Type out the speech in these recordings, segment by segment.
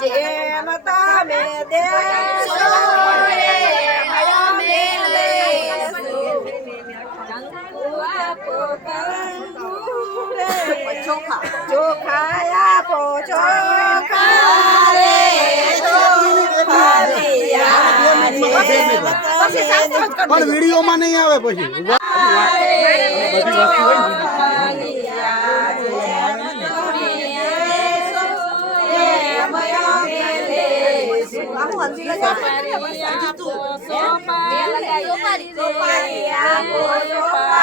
જેમ તમે દેશો એમ અમે આપો ચોખા આપો ચોખા રે તમે પણ વિડીયોમાં નહીં આવે પછી તમે દેશો એમ અમે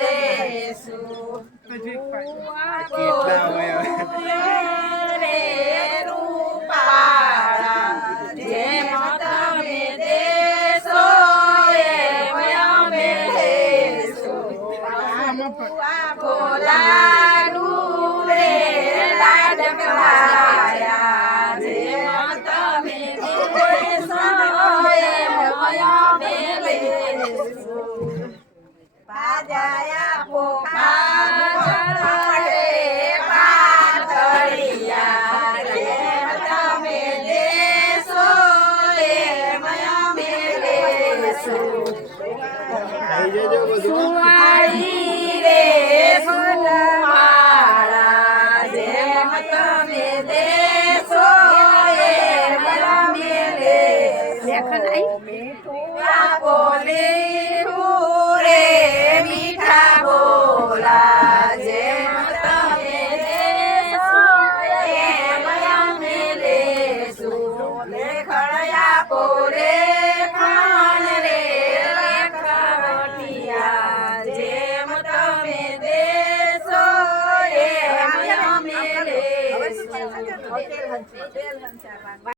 લેશું કેટલા હોય હવે? રે રૂપાળા જેમ તમે દેશો એમ અમે લેશું ભોલાનું સુવાળી રે ફૂલમાળા જેમ તમે દેશો એમ અમે લેશું. મીઠું આપો Mũi tiêu hình.